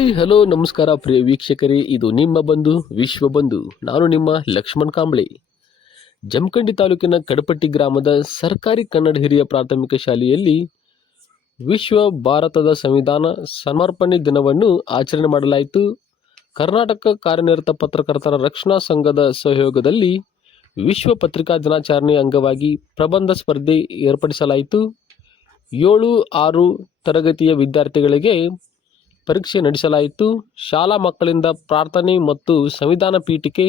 Hi hello ನಮಸ್ಕಾರ ಪ್ರಿಯ ವೀಕ್ಷಕರೇ, ಇದು ನಿಮ್ಮ ಬಂಧು ವಿಶ್ವ ಬಂಧು. ನಾನು ನಿಮ್ಮ ಲಕ್ಷ್ಮಣ್ ಕಾಂಬ್ಳೆ. ಜಮಖಂಡಿ ತಾಲೂಕಿನ ಕಡಪಟ್ಟಿ ಗ್ರಾಮದ ಸರ್ಕಾರಿ ಕನ್ನಡ ಹಿರಿಯ ಪ್ರಾಥಮಿಕ ಶಾಲೆಯಲ್ಲಿ ವಿಶ್ವ ಭಾರತದ ಸಂವಿಧಾನ ಸಮರ್ಪಣೆ ದಿನವನ್ನು ಆಚರಣೆ ಮಾಡಲಾಯಿತು. ಕರ್ನಾಟಕ ಕಾರ್ಯನಿರತ ಪತ್ರಕರ್ತರ ರಕ್ಷಣಾ ಸಂಘದ ಸಹಯೋಗದಲ್ಲಿ ವಿಶ್ವ ಪತ್ರಿಕಾ ದಿನಾಚರಣೆ ಅಂಗವಾಗಿ ಪ್ರಬಂಧ ಸ್ಪರ್ಧೆ ಏರ್ಪಡಿಸಲಾಯಿತು. 7-6 ತರಗತಿಯ ವಿದ್ಯಾರ್ಥಿಗಳಿಗೆ ಪರೀಕ್ಷೆ ನಡೆಸಲಾಯಿತು. ಶಾಲಾ ಮಕ್ಕಳಿಂದ ಪ್ರಾರ್ಥನೆ ಮತ್ತು ಸಂವಿಧಾನ ಪೀಠಿಕೆ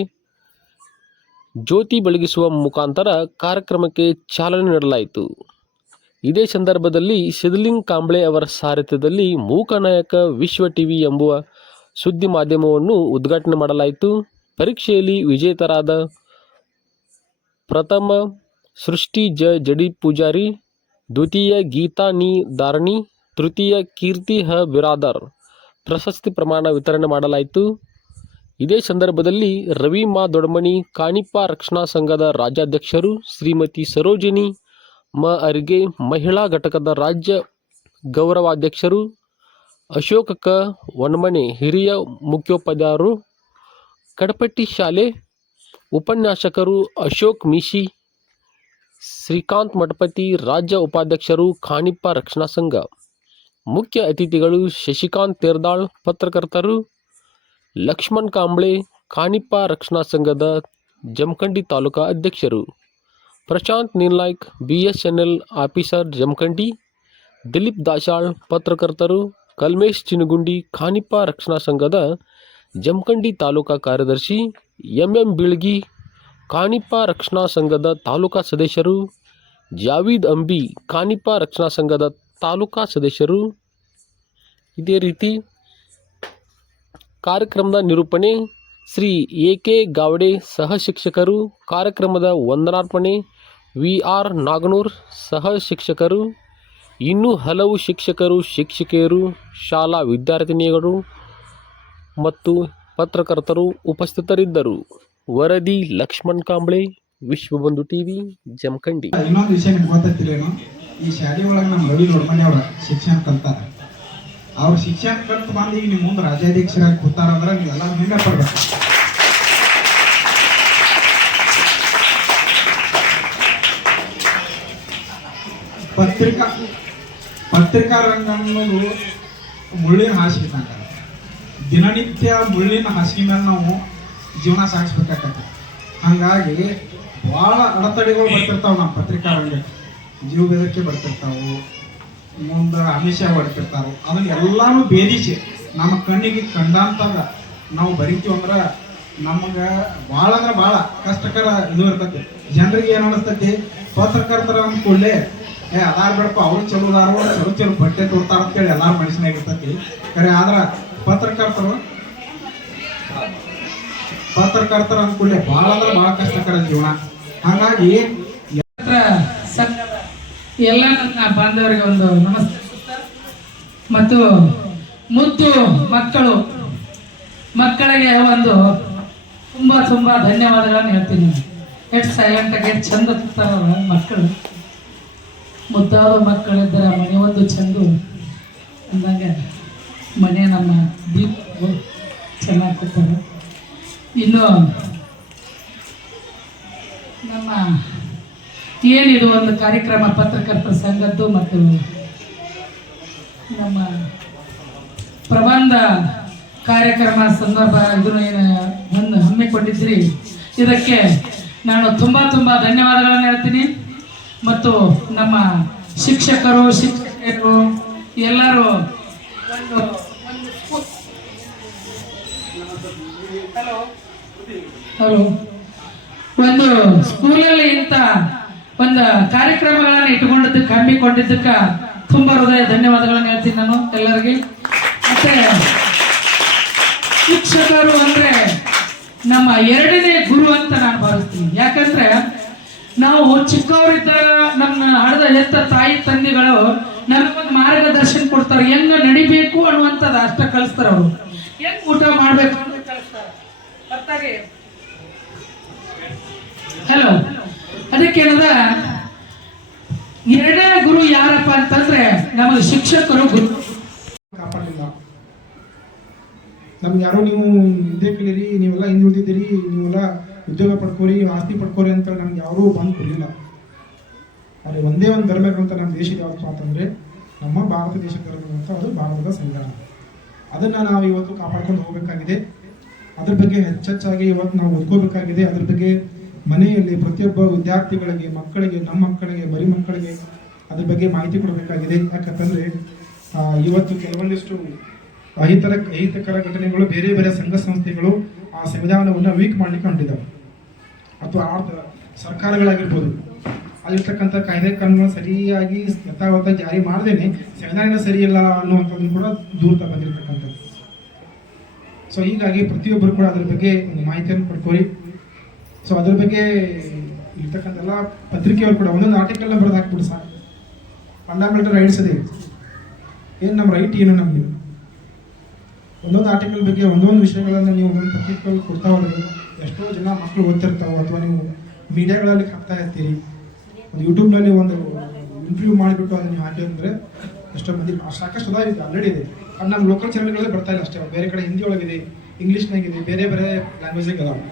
ಜ್ಯೋತಿ ಬೆಳಗಿಸುವ ಮುಖಾಂತರ ಕಾರ್ಯಕ್ರಮಕ್ಕೆ ಚಾಲನೆ ನೀಡಲಾಯಿತು. ಇದೇ ಸಂದರ್ಭದಲ್ಲಿ ಸಿದ್ಧಲಿಂಗ ಕಾಂಬ್ಳೆ ಅವರ ಸಾರಥ್ಯದಲ್ಲಿ ಮೂಕನಾಯಕ ವಿಶ್ವ ಟಿವಿ ಎಂಬುವ ಸುದ್ದಿ ಮಾಧ್ಯಮವನ್ನು ಉದ್ಘಾಟನೆ ಮಾಡಲಾಯಿತು. ಪರೀಕ್ಷೆಯಲ್ಲಿ ವಿಜೇತರಾದ ಪ್ರಥಮ ಸೃಷ್ಟಿ ಜಡಿ ಪೂಜಾರಿ, ದ್ವಿತೀಯ ಗೀತಾ ನಿ ದಾರಣಿ, ತೃತೀಯ ಕೀರ್ತಿ ಬಿರಾದರ್ ಪ್ರಶಸ್ತಿ ಪ್ರಮಾಣ ವಿತರಣೆ ಮಾಡಲಾಯಿತು. ಇದೇ ಸಂದರ್ಭದಲ್ಲಿ ರವಿ ಮಾ ದೊಡ್ಮನಿ ಕಾಣಿಪ್ಪ ರಕ್ಷಣಾ ಸಂಘದ ರಾಜ್ಯಾಧ್ಯಕ್ಷರು, ಶ್ರೀಮತಿ ಸರೋಜಿನಿ ಮ ಅರಿಗೆ ಮಹಿಳಾ ಘಟಕದ ರಾಜ್ಯ ಗೌರವಾಧ್ಯಕ್ಷರು, ಅಶೋಕ ಕ ವನ್ಮನೆ ಹಿರಿಯ ಮುಖ್ಯೋಪಾಧ್ಯಾಯರು, ಕಡಪಟ್ಟಿ ಶಾಲೆ ಉಪನ್ಯಾಸಕರು ಅಶೋಕ್ ಮಿಶಿ, ಶ್ರೀಕಾಂತ್ ಮಠಪತಿ ರಾಜ್ಯ ಉಪಾಧ್ಯಕ್ಷರು ಕಾಣಿಪ್ಪ ರಕ್ಷಣಾ ಸಂಘ. ಮುಖ್ಯ ಅತಿಥಿಗಳು ಶಶಿಕಾಂತ್ ತೇರ್ದಾಳ್ ಪತ್ರಕರ್ತರು, ಲಕ್ಷ್ಮಣ್ ಕಾಂಬ್ಳೆ ಕಾಣಿಪ್ಪ ರಕ್ಷಣಾ ಸಂಘದ ಜಮಖಂಡಿ ತಾಲೂಕಾ ಅಧ್ಯಕ್ಷರು, ಪ್ರಶಾಂತ್ ನೀಲ್ನಾಯ್ಕ್ BSNL ಆಫೀಸರ್ ಜಮಖಂಡಿ, ದಿಲೀಪ್ ದಾಸಾಳ್ ಪತ್ರಕರ್ತರು, ಕಲ್ಮೇಶ್ ಚಿನಗುಂಡಿ ಕಾಣಿಪ್ಪ ರಕ್ಷಣಾ ಸಂಘದ ಜಮಖಂಡಿ ತಾಲೂಕಾ ಕಾರ್ಯದರ್ಶಿ, MM ಬೀಳ್ಗಿ ಕಾಣಿಪ್ಪ ರಕ್ಷಣಾ ಸಂಘದ ತಾಲೂಕಾ ಸದಸ್ಯರು, ಜಾವೀದ್ ಅಂಬಿ ಕಾಣಿಪ್ಪ ರಕ್ಷಣಾ ಸಂಘದ ತಾಲೂಕಾ ಸದಸ್ಯರು. ಇದೇ ರೀತಿ ಕಾರ್ಯಕ್ರಮದ ನಿರೂಪಣೆ ಶ್ರೀ AK ಗಾವಡೆ ಸಹ ಶಿಕ್ಷಕರು, ಕಾರ್ಯಕ್ರಮದ ವಂದನಾರ್ಪಣೆ VR ನಾಗನೂರ್ ಸಹ ಶಿಕ್ಷಕರು, ಇನ್ನೂ ಹಲವು ಶಿಕ್ಷಕರು, ಶಿಕ್ಷಕಿಯರು, ಶಾಲಾ ವಿದ್ಯಾರ್ಥಿನಿಯರು ಮತ್ತು ಪತ್ರಕರ್ತರು ಉಪಸ್ಥಿತರಿದ್ದರು. ವರದಿ ಲಕ್ಷ್ಮಣ್ ಕಾಂಬ್ಳೆ, ವಿಶ್ವಬಂಧು ಟಿವಿ, ಜಮಖಂಡಿ. ಇನ್ನೊಂದು ವಿಷಯ ನಿಮ್ಗೆ ಗೊತ್ತಿಲ್ಲೇನು, ಈ ಶಾಲೆ ಒಳಗೆ ನಮ್ಮ ರವಿ ನೋಡ್ಮನಿ ಅವ್ರ ಶಿಕ್ಷಣ ಕಲ್ತಾರ. ಅವ್ರ ಶಿಕ್ಷಣ ಕಲ್ತು ಬಂದು ಈಗ ನಿಮ್ಮ ಮುಂದೆ ರಾಜ್ಯಾಧ್ಯಕ್ಷರಾಗಿ ಕೂತಾರಂದ್ರೆ ನೀವೆಲ್ಲ ಹೆಮ್ಮೆ ಪಡ್ಬೇಕು. ಪತ್ರಿಕಾ ರಂಗ ಅನ್ನೋದು ಮುಳ್ಳಿನ ಹಾಸಿಗೆ ತನಕ. ದಿನನಿತ್ಯ ಮುಳ್ಳಿನ ಹಾಸಿಗೆ ಮೇಲೆ ನಾವು ಜೀವನ ಸಾಗಿಸ್ಬೇಕಾಗ್ತದೆ. ಹಾಗಾಗಿ ಭಾಳ ಅಡೆತಡೆಗಳು ಬರ್ತಿರ್ತಾವೆ ನಮ್ಮ ಪತ್ರಿಕಾ ರಂಗಕ್ಕೆ. ಜೀವ ಬೆದರಿಕೆ ಬರ್ತಿರ್ತಾವೆ, ಮುಂದೆ ಆಮಿಷ ಹೊಡ್ತಿರ್ತಾವೆ. ಅದನ್ನೆಲ್ಲಾನು ಭೇದಿಸಿ ನಮ್ಮ ಕಣ್ಣಿಗೆ ಕಂಡಂತಾಗ ನಾವು ಬರಿತೀವಿ ಅಂದ್ರೆ ನಮಗೆ ಭಾಳ ಅಂದ್ರೆ ಭಾಳ ಕಷ್ಟಕರ ಇದು ಇರ್ತೈತಿ. ಜನರಿಗೆ ಏನು ಅನಿಸ್ತೈತಿ, ಪತ್ರಕರ್ತರ ಅಂದ್ಕೊಳ್ಳೆ ಅದಾರ ಬೇಡಪ್ಪ, ಅವ್ರು ಚಲೋದಾರು ಚಲೋ ಬಟ್ಟೆ ತೊಡ್ತಾರ ಅಂತೇಳಿ ಎಲ್ಲಾರು ಮನುಷ್ಯನಾಗ ಇರ್ತೈತಿ. ಖರೆ ಆದ್ರೆ ಪತ್ರಕರ್ತರು ಅಂದ್ಕೊಳ್ಳೆ ಭಾಳ ಅಂದ್ರೆ ಭಾಳ ಕಷ್ಟಕರ ಜೀವನ. ಹಾಗಾಗಿ ಎಲ್ಲ ನನ್ನ ಬಾಂಧವರಿಗೆ ಒಂದು ನಮಸ್ತೆ ಮತ್ತು ಮುದ್ದು ಮಕ್ಕಳಿಗೆ ಒಂದು ತುಂಬಾ ಧನ್ಯವಾದಗಳನ್ನು ಹೇಳ್ತೀನಿ. ಎಷ್ಟು ಸೈಲೆಂಟ್ ಆಗಿ ಎಷ್ಟು ಚಂದ ಕೂತಾರ ಮಕ್ಕಳು. ಮುದ್ದಾದ ಮಕ್ಕಳಿದ್ದರೆ ಮನೆ ಒಂದು ಚಂದು ಅಂದಾಗ ಮನೆ ನಮ್ಮ ದೀಪ ಚೆನ್ನಾಗಿ ಕೂತಾರೆ. ಇನ್ನು ನಮ್ಮ ಏನಿದು ಒಂದು ಕಾರ್ಯಕ್ರಮ ಪತ್ರಕರ್ತರ ಸಂಘದ್ದು ಮತ್ತು ನಮ್ಮ ಪ್ರಬಂಧ ಕಾರ್ಯಕ್ರಮ ಸಂದರ್ಭ ಇದನ್ನು ಏನು ಹಮ್ಮಿಕೊಂಡಿದ್ರಿ, ಇದಕ್ಕೆ ನಾನು ತುಂಬ ಧನ್ಯವಾದಗಳನ್ನು ಹೇಳ್ತೀನಿ. ಮತ್ತು ನಮ್ಮ ಶಿಕ್ಷಕರು ಎಲ್ಲರೂ ಒಂದು ಸ್ಕೂಲಲ್ಲಿ ಇಂಥ ಒಂದು ಕಾರ್ಯಕ್ರಮಗಳನ್ನು ಹಮ್ಮಿಕೊಂಡಿದ್ದಕ್ಕೆ ತುಂಬಾ ಹೃದಯ ಧನ್ಯವಾದಗಳನ್ನು ಹೇಳ್ತೀನಿ ನಾನು ಎಲ್ಲರಿಗೆ. ಮತ್ತೆ ಶಿಕ್ಷಕರು ಅಂದ್ರೆ ನಮ್ಮ ಎರಡನೇ ಗುರು ಅಂತ ನಾನು ಭಾವಿಸ್ತೀನಿ. ಯಾಕಂದ್ರೆ ನಾವು ಚಿಕ್ಕವರಿದ್ದಾಗ ನಮ್ಮ ಹಳೆದ ಎತ್ತ ತಾಯಿ ತಂದೆಗಳು ನಮಗೊಂದು ಮಾರ್ಗದರ್ಶನ ಕೊಡ್ತಾರೆ. ಹೆಂಗ ನಡಿಬೇಕು ಅನ್ನುವಂಥದ್ದು ಅಷ್ಟ ಕಲಿಸ್ತಾರೆ. ಅವರು ಹೆಂಗ್ ಊಟ ಮಾಡ್ಬೇಕು ಅಂತ ಕಲಿಸ್ತಾರೆ. ಹೊತ್ತಾಗಿ ಹಲೋ, ಅದಕ್ಕೇನದ ಎರಡನೇ ಗುರು ಯಾರಪ್ಪ ಅಂತಂದ್ರೆ ನಮಗೆ ಶಿಕ್ಷಕರು ಗುರು. ನಮ್ಗೆ ಯಾರೋ ನೀವು ಇದೇ ಕಲೀರಿ, ನೀವೆಲ್ಲ ಹಿಂದುಳಿದಿದ್ದೀರಿ, ನೀವೆಲ್ಲ ಉದ್ಯೋಗ ಪಡ್ಕೋರಿ, ಆಸ್ತಿ ಪಡ್ಕೋರಿ ಅಂತ ನಮ್ಗೆ ಯಾರೂ ಬಂದು ಕೊಡಲಿಲ್ಲ. ಆದರೆ ಒಂದೇ ಒಂದು ಧರ್ಮ ಅಂತ ನಮ್ಮ ದೇಶದ ಯಾವತ್ತು ಅಂತಂದರೆ ನಮ್ಮ ಭಾರತ ದೇಶದ ಧರ್ಮ ಅಂತ, ಅದು ಭಾರತದ ಸಂವಿಧಾನ. ಅದನ್ನು ನಾವು ಇವತ್ತು ಕಾಪಾಡ್ಕೊಂಡು ಹೋಗಬೇಕಾಗಿದೆ. ಅದ್ರ ಬಗ್ಗೆ ಹೆಚ್ಚೆಚ್ಚಾಗಿ ಇವತ್ತು ನಾವು ಓದ್ಕೋಬೇಕಾಗಿದೆ. ಅದ್ರ ಬಗ್ಗೆ ಮನೆಯಲ್ಲಿ ಪ್ರತಿಯೊಬ್ಬ ವಿದ್ಯಾರ್ಥಿಗಳಿಗೆ, ಮಕ್ಕಳಿಗೆ, ನಮ್ಮ ಮಕ್ಕಳಿಗೆ, ಬರೀ ಮಕ್ಕಳಿಗೆ ಅದ್ರ ಬಗ್ಗೆ ಮಾಹಿತಿ ಕೊಡಬೇಕಾಗಿದೆ. ಯಾಕಂತಂದರೆ ಇವತ್ತು ಕೆಲವೊಂದಿಷ್ಟು ಅಹಿತಕರ ಘಟನೆಗಳು, ಬೇರೆ ಬೇರೆ ಸಂಘ ಸಂಸ್ಥೆಗಳು ಆ ಸಂವಿಧಾನವನ್ನು ವೀಕ್ ಮಾಡಲಿಕ್ಕೆ ಹೊಂಟಿದ್ದಾವೆ. ಅಥವಾ ಸರ್ಕಾರಗಳಾಗಿರ್ಬೋದು, ಅಲ್ಲಿರ್ತಕ್ಕಂಥ ಕಾಯ್ದೆ ಕಾನೂನುಗಳು ಸರಿಯಾಗಿ ಯಥಾವತ್ತ ಜಾರಿ ಮಾಡದೇನೆ ಸಂವಿಧಾನ ಸರಿಯಿಲ್ಲ ಅನ್ನುವಂಥದ್ದನ್ನು ಕೂಡ ದೂರ್ತಾ ಬಂದಿರತಕ್ಕಂಥದ್ದು. ಸೊ ಹೀಗಾಗಿ ಪ್ರತಿಯೊಬ್ಬರು ಕೂಡ ಅದ್ರ ಬಗ್ಗೆ ಒಂದು ಮಾಹಿತಿಯನ್ನು ಪಡ್ಕೋರಿ. ಸೊ ಅದ್ರ ಬಗ್ಗೆ ಇರ್ತಕ್ಕಂಥ ಎಲ್ಲ ಪತ್ರಿಕೆಯವರು ಕೂಡ ಒಂದೊಂದು ಆರ್ಟಿಕಲ್ನ ಬರೆದು ಹಾಕ್ಬಿಟ್ಟು ಸರ್, ಫಂಡಮೆಂಟಲ್ ರೈಟ್ಸ್ ಅದೇ ಏನು, ನಮ್ಮ ರೈಟ್ ಏನು, ನಮಗೆ ಒಂದೊಂದು ಆರ್ಟಿಕಲ್ ಬಗ್ಗೆ ಒಂದೊಂದು ವಿಷಯಗಳನ್ನು ನೀವು ಒಂದು ಪತ್ರಿಕೆಗಳು ಕೊಡ್ತಾ ಹೋದ್ರೆ ಎಷ್ಟೋ ಜನ ಮಕ್ಕಳು ಓದ್ತಿರ್ತಾವೆ. ಅಥವಾ ನೀವು ಮೀಡಿಯಾಗಳಲ್ಲಿ ಹಾಕ್ತಾ ಇರ್ತೀರಿ, ಒಂದು ಯೂಟ್ಯೂಬ್ನಲ್ಲಿ ಒಂದು ಇಂಟರ್ವ್ಯೂ ಮಾಡಿಬಿಟ್ಟು ಅದನ್ನು ನೀವು ಹಾಕಿ ಅಂದರೆ ಎಷ್ಟೋ ಮಂದಿ ಸಾಕಷ್ಟು ಅದಾಗಿದೆ, ಆಲ್ರೆಡಿ ಇದೆ. ಅದು ನಮ್ಮ ಲೋಕಲ್ ಚಾನಲ್ಗಳೇ ಬರ್ತಾ ಇಲ್ಲ ಅಷ್ಟೇ. ಬೇರೆ ಕಡೆ ಹಿಂದಿ ಒಳಗಿದೆ, ಇಂಗ್ಲೀಷ್ನಾಗಿದೆ, ಬೇರೆ ಬೇರೆ ಲ್ಯಾಂಗ್ವೇಜಿಗೆ ಅದಾವೆ.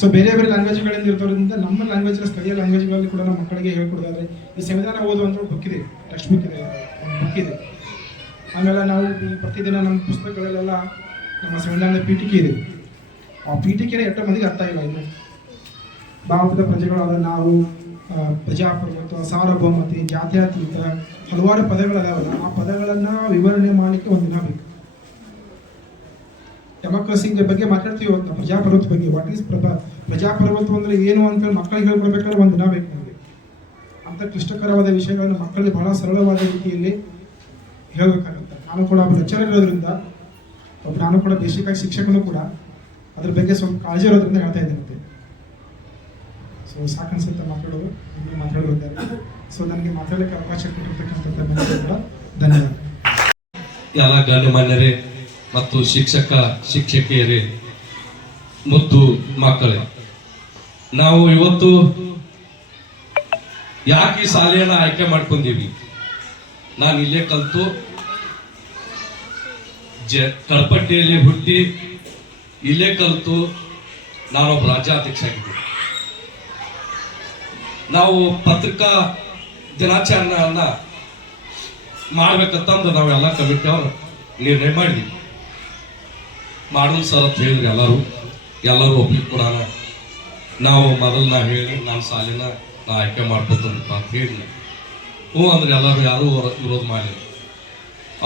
ಸೊ ಬೇರೆ ಬೇರೆ ಲ್ಯಾಂಗ್ವೇಜ್ಗಳಿಂದ ಇರೋದ್ರಿಂದ ನಮ್ಮ ಲ್ಯಾಂಗ್ವೇಜ್, ಸ್ಥಳೀಯ ಲ್ಯಾಂಗ್ವೇಜ್ಗಳಲ್ಲಿ ಕೂಡ ನಮ್ಮ ಮಕ್ಕಳಿಗೆ ಹೇಳ್ಕೊಡ್ತಾರೆ. ಈ ಸಂವಿಧಾನ ಓದುವಂಥ ಬುಕ್ ಇದೆ, ಟೆಕ್ಸ್ಟ್ ಬುಕ್ ಇದೆ, ಬುಕ್ ಇದೆ. ಆಮೇಲೆ ನಾವು ಈ ಪ್ರತಿದಿನ ನಮ್ಮ ಪುಸ್ತಕಗಳಲ್ಲೆಲ್ಲ ನಮ್ಮ ಸಂವಿಧಾನದ ಪೀಠಿಕೆ ಇದೆ. ಆ ಪೀಠಿಕೆನೇ ಎಷ್ಟೋ ಮಂದಿಗೆ ಅರ್ಥ ಇಲ್ಲ. ಇನ್ನು ಭಾರತದ ಪ್ರಜೆಗಳಾದ ನಾವು, ಪ್ರಜಾಪ್ರಭುತ್ವ, ಸಾರ್ವಭೌಮತೆ, ಜಾತ್ಯತೀತ, ಹಲವಾರು ಪದಗಳದಾವಲ್ಲ, ಆ ಪದಗಳನ್ನು ವಿವರಣೆ ಮಾಡಲಿಕ್ಕೆ ಒಂದು ದಿನ ಬೇಕು. ಡೆಮೋಕ್ರಸಿ ಬಗ್ಗೆ ಮಾತಾಡ್ತೀವಿ ಇವತ್ತು, ಪ್ರಜಾಪ್ರಭುತ್ವ ಬಗ್ಗೆ. ವಾಟ್ ಈಸ್ ಪ್ರಜಾಪ್ರಭುತ್ವ ಅಂದರೆ ಏನು ಅಂತ ಮಕ್ಕಳಿಗೆ ಹೇಳ್ಕೊಡ್ಬೇಕಾದ್ರೆ ಒಂದು ದಿನ ಬೇಕು ನಮಗೆ. ಅಂಥ ಕ್ಲಿಷ್ಟಕರವಾದ ವಿಷಯಗಳನ್ನು ಮಕ್ಕಳಿಗೆ ಬಹಳ ಸರಳವಾದ ರೀತಿಯಲ್ಲಿ ಹೇಳಬೇಕಾಗುತ್ತೆ. ನಾನು ಕೂಡ ಒಬ್ಬ ಲೆಕ್ಚರರ್ ಇರೋದ್ರಿಂದ, ನಾನು ಕೂಡ ಬೇಸಿಕ್ ಆಗಿ ಶಿಕ್ಷಕನು ಕೂಡ, ಅದ್ರ ಬಗ್ಗೆ ಸ್ವಲ್ಪ ಕಾಳಜಿ ಇರೋದ್ರಿಂದ ಹೇಳ್ತಾ ಇದ್ದೇನೆ. ಸೊ ಸಾಕನ್ಸುತ್ತೆ ಮಾತಾಡೋದು, ಇನ್ನೂ ಮಾತಾಡೋದಿದ್ದಾರೆ. ಸೊ ನನಗೆ ಮಾತಾಡಲಿಕ್ಕೆ ಅವಕಾಶ ಕೊಟ್ಟಿರ್ತಕ್ಕಂಥದ್ದು ಕೂಡ ಧನ್ಯವಾದ. ಎಲ್ಲ ಗಣ್ಯಮಾನ್ಯರೇ ಮತ್ತು ಶಿಕ್ಷಕಿಯರೇ, ಮುದ್ದು ಮಕ್ಕಳೇ, ನಾವು ಇವತ್ತು ಯಾಕೆ ಈ ಶಾಲೆಯನ್ನ ಆಯ್ಕೆ ಮಾಡ್ಕೊಂಡೀವಿ? ನಾನು ಇಲ್ಲೇ ಕಲಿತು ಕಡಪಟ್ಟಿಯಲ್ಲಿ ಹುಟ್ಟಿ ಇಲ್ಲೇ ಕಲಿತು ನಾನೊಬ್ಬ ರಾಜ್ಯಾಧ್ಯಕ್ಷ ಆಗಿದ್ದೆ. ನಾವು ಪತ್ರಿಕಾ ದಿನಾಚರಣೆಯನ್ನ ಮಾಡ್ಬೇಕಂತಂದು ನಾವೆಲ್ಲ ಕಮಿಟಿ ಅವರು ನಿರ್ಣಯ ಮಾಡಿದ್ವಿ. ಮಾಡೋಣ ಸರ್ ಅಂತ ಹೇಳಿದ್ರಿ ಎಲ್ಲರೂ ಒಪ್ಲಿಕ್ಕೆ ಕೂಡ ನಾವು ಮೊದಲು ನಾ ಹೇಳಿ ನಾನು ಸಾಲಿನ ನಾ ಆಯ್ಕೆ ಮಾಡ್ಕೊತಂತ ಅಂತ ಹೇಳಿ ಹ್ಞೂ ಅಂದ್ರೆ ಎಲ್ಲರೂ ಯಾರು ವಿರೋಧ ಮಾಡಿದ್ರು.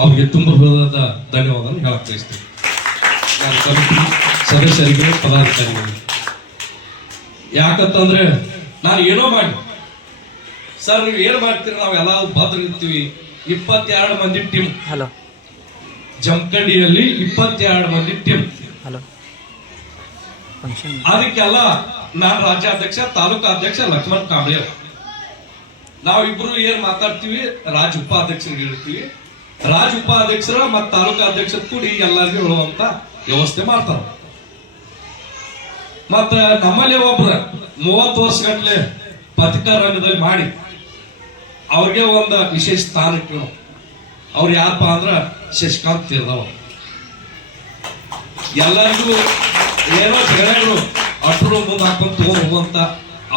ಅವ್ರಿಗೆ ತುಂಬ ಹೃದಯದ ಧನ್ಯವಾದ ಹೇಳಕ್ ಬಯಸ್ತೀನಿ. ನಾನು ಕಮಿಟಿ ಸದಸ್ಯರಿಗೆ, ಪದಾಧಿಕಾರಿಗಳಿಗೆ. ಯಾಕಂತಂದ್ರೆ ನಾನು ಏನೋ ಮಾಡಿ ಸರ್ ನೀವು ಏನು ಮಾಡ್ತೀರಿ, ನಾವೆಲ್ಲ ಭದ್ರ ಇರ್ತೀವಿ. 22 ಮಂದಿ ಟೀಮ್, ಜಮಖಂಡಿಯಲ್ಲಿ 22 ಮಂದಿ ಟೀಮ್. ಅದಕ್ಕೆಲ್ಲ ನಾನು ರಾಜ್ಯಾಧ್ಯಕ್ಷ, ತಾಲೂಕಾ ಅಧ್ಯಕ್ಷ ಲಕ್ಷ್ಮಣ್ ಕಾಂಬ್ಳೆ. ನಾವಿಬ್ರು ಏನ್ ಮಾತಾಡ್ತೀವಿ, ಉಪಾಧ್ಯಕ್ಷರಿಗೆ ಇರ್ತೀವಿ. ಉಪಾಧ್ಯಕ್ಷರ ಮತ್ತು ತಾಲೂಕಾ ಅಧ್ಯಕ್ಷರ ಕೂಡಿ ಎಲ್ಲರಿಗೂ ಹೇಳುವಂತ ವ್ಯವಸ್ಥೆ ಮಾಡ್ತಾರ. ಮತ್ತ ನಮ್ಮಲ್ಲಿ ಒಬ್ರ 30 ವರ್ಷಗಟ್ಲೆ ಪತ್ರಿಕಾ ರಂಗದಲ್ಲಿ ಮಾಡಿ ಅವ್ರಿಗೆ ಒಂದು ವಿಶೇಷ ಸ್ಥಾನ ಇಟ್ಟು. ಅವ್ರು ಯಾರಪ್ಪ ಅಂದ್ರ ಶಶಿಕಾಂತ್ ತೀರ್ದವ. ಎಲ್ಲರಿಗೂ ಏನೋ ಜಗಳರು ಅಟ್ರು ಮುಂದೆ ಹಾಕೊಂಡು ತಗೊಂಡು ಹೋಗುವಂತ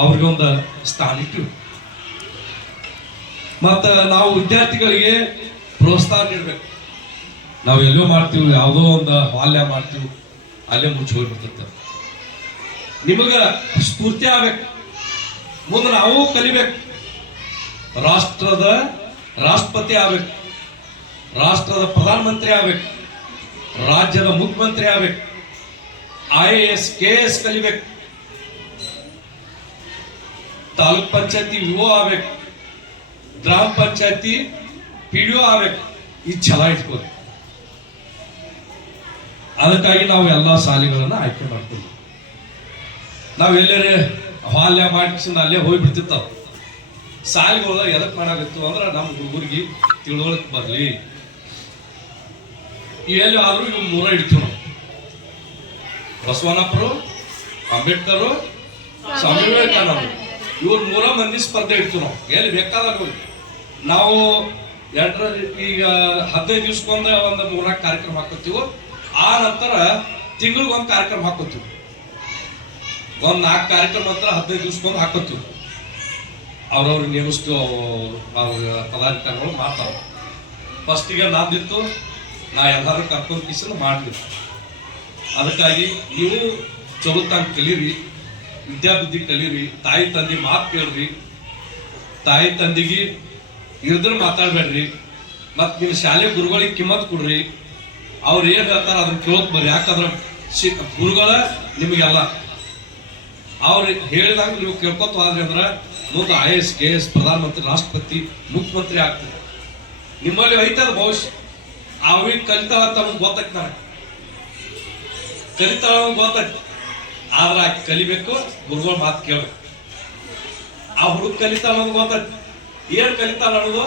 ಅವ್ರಿಗೆ ಒಂದು ಸ್ಥಾನ ಇಟ್ಟು. ಮತ್ತ ನಾವು ವಿದ್ಯಾರ್ಥಿಗಳಿಗೆ ಪ್ರೋತ್ಸಾಹ ನೀಡ್ಬೇಕು. ನಾವು ಎಲ್ಲೋ ಮಾಡ್ತೀವಿ, ಯಾವುದೋ ಒಂದು ಬಾಲ್ಯ ಮಾಡ್ತೀವಿ, ಅಲ್ಲೇ ಮುಚ್ಚಿ ಹೋಗ್ಬಿಡ್ತೈತೆ. ನಿಮಗ ಸ್ಫೂರ್ತಿ ಆಗ್ಬೇಕು, ಮುಂದೆ ನಾವು ಕಲಿಬೇಕು. ರಾಷ್ಟ್ರದ ರಾಷ್ಟ್ರಪತಿ ಆಗ್ಬೇಕು, ರಾಷ್ಟ್ರದ ಪ್ರಧಾನಮಂತ್ರಿ ಆಗ್ಬೇಕು, ರಾಜ್ಯದ ಮುಖ್ಯಮಂತ್ರಿ ಆಗ್ಬೇಕು, IAS KS ಕಲಿಬೇಕು, ತಾಲೂಕ್ ಪಂಚಾಯತಿ ವಿಒ ಆಗ್ಬೇಕು, ಗ್ರಾಮ ಪಂಚಾಯತಿ PDO ಆಗ್ಬೇಕು. ಈ ಛಲ ಇಟ್ಕೋಬೇಕು. ಅದಕ್ಕಾಗಿ ನಾವು ಎಲ್ಲಾ ಶಾಲೆಗಳನ್ನ ಆಯ್ಕೆ ಮಾಡ್ತೀವಿ. ನಾವ್ ಎಲ್ಲರೇ ಹಾಲ್ಯ ಮಾಡಿಸಿಂದ ಅಲ್ಲೇ ಹೋಗ್ಬಿಡ್ತಿರ್ತಾವ. ಶಾಲೆಗಳ ಎದಕ್ ಮಾಡಾಗಿತ್ತು ಅಂದ್ರೆ ನಮ್ಮ ಹುಡುಗರಿಗೆ ತಿಳುವಳಿಕೆ ಬರ್ಲಿ. ಎಲ್ಲಿ ಆದ್ರೂ ಇವ್ 3 ಹಿಡಿತೀವಿ ನಾವು. ಬಸವಣ್ಣಪ್ಪರು, ಅಂಬೇಡ್ಕರ್, ಸ್ವಾಮಿ ವಿವೇಕಾನಂದ, ಇವ್ರು 3 ಮಂದಿ ಸ್ಪರ್ಧೆ ಇಡ್ತೀವಿ ನಾವು. ಎಲ್ಲಿ ಬೇಕಾದಾಗ ನಾವು ಈಗ 15 ದಿವ್ಸಕ್ಕೊಂದು ಒಂದು 3-4 ಕಾರ್ಯಕ್ರಮ ಹಾಕೋತೀವಿ. ಆ ನಂತರ ತಿಂಗಳಿಗೊಂದು ಕಾರ್ಯಕ್ರಮ ಹಾಕೋತೀವಿ. ಒಂದ್ 4 ಕಾರ್ಯಕ್ರಮ ನಂತರ 15 ದಿವಸಕ್ಕೊಂದು ಹಾಕೋತೀವಿ. ಅವ್ರವ್ರು ನೇಮಿಸ್ತು ಅವ್ರ ಪದಾಧಿಕಾರಿಗಳು ಮಾಡ್ತಾವ. ಫಸ್ಟಿಗೆ ನಾದಿತ್ತು, ನಾ ಎಲ್ಲರೂ ಕರ್ಕೊಂಡು ಕಿಸಲು ಮಾಡ್ತೀವಿ. ಅದಕ್ಕಾಗಿ ನೀವು ಚಲೋತಾಗ ಕಲೀರಿ, ವಿದ್ಯಾಬುದ್ಧಿ ಕಲೀರಿ, ತಾಯಿ ತಂದೆ ಮಾತು ಕೇಳ್ರಿ, ತಾಯಿ ತಂದೆಗೆ ಇರಿದ್ರೆ ಮಾತಾಡ್ಬೇಡ್ರಿ, ಮತ್ ನಿಮ್ಮ ಶಾಲೆ ಗುರುಗಳಿಗೆ ಕಿಮ್ಮತ್ ಕೊಡ್ರಿ. ಅವ್ರು ಏನ್ ಹೇಳ್ತಾರ ಅದನ್ನ ಕೇಳೋಕ್ ಬರ್ರಿ. ಯಾಕಂದ್ರೆ ಗುರುಗಳ ನಿಮಗೆಲ್ಲ ಅವ್ರು ಹೇಳಿದಾಗ ನೀವು ಕೇಳ್ಕೊತ ಹೋದ್ರಿ ಅಂದ್ರೆ ಮುಂದೆ IAS KS ಪ್ರಧಾನಮಂತ್ರಿ, ರಾಷ್ಟ್ರಪತಿ, ಮುಖ್ಯಮಂತ್ರಿ ಆಗ್ತದೆ. ನಿಮ್ಮಲ್ಲಿ ಐತದ ಭವಿಷ್ಯ. ಅವಿಗೆ ಕಲಿತಾಳ ಅಂತ ನಮ್ಗೆ ಗೊತ್ತಾಗ್ತಾನೆ, ಕಲಿತಾಳ ಗೊತ್ತಾಗ್ತದೆ. ಆದ್ರೆ ಆಕೆ ಕಲಿಬೇಕು, ಗುರುಗಳ ಮಾತು ಕೇಳ್ಬೇಕು. ಆ ಹುಡುಗ ಕಲಿತಾಳ ಅನ್ನೋದು ಗೊತ್ತಾಗ್ತದೆ. ಏನ್ ಕಲಿತಾಳ ಅನ್ನೋದು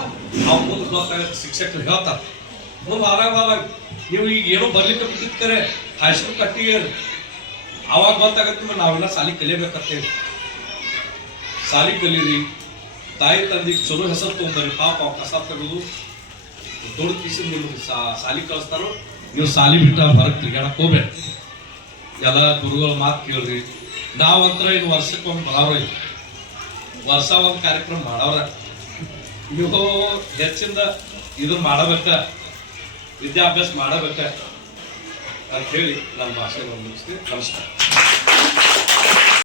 ಅವ್ ಮುಂದೆ ಗೊತ್ತಾಗುತ್ತೆ. ಶಿಕ್ಷಕರು ಹೇಳ್ತಾರೆ ಮುಂದೆ ಆದಾಗ ನೀವು ಈಗ ಏನೋ ಬರ್ಲಿಕ್ಕೆ ಬಿಟ್ಟಿರ್ತಾರೆ, ಹೈಸ್ಕೂಲ್ ಕಟ್ಟಿಗೆ ಅವಾಗ ಗೊತ್ತಾಗತ್ತೆ ನಾವೆಲ್ಲ ಸಾಲಿ ಕಲಿಯಬೇಕಂತೇಳಿ. ಸಾಲಿ ಕಲೀರಿ, ತಾಯಿ ತಂದಿಗೆ ಚಲೋ ಹೆಸರು ತೊಗೊಂಬರಿ. ಪಾಪ ಕಸ ತೆಗೆದು ದೊಡ್ಡ ಕಿಸಿ ನಿಮ್ಗೆ ಸಾಲಿ ಕಳಿಸ್ತಾರೋ, ನೀವು ಸಾಲಿ ಬಿಟ್ಟ ಹೊರಗೆ ತಿರ್ಗಾಡಕ್ ಹೋಗ್ಬೇಡಿ. ಎಲ್ಲ ಗುರುಗಳ ಮಾತು ಕೇಳ್ರಿ. ನಾವಂತರ ಇದು ವರ್ಷಕ್ಕೊಮ್ಮೆ ಬರೋರ, ವರ್ಷ ಒಂದು ಕಾರ್ಯಕ್ರಮ ಮಾಡವ್ರ. ನೀವು ಹೆಚ್ಚಿಂದ ಇದನ್ನ ಮಾಡಬೇಕ, ವಿದ್ಯಾಭ್ಯಾಸ ಮಾಡಬೇಕ ಅಂತ ಹೇಳಿ ನನ್ನ ಭಾಷೆಯನ್ನು ಮುಗಿಸ್ತೀನಿ. ನಮಸ್ಕಾರ.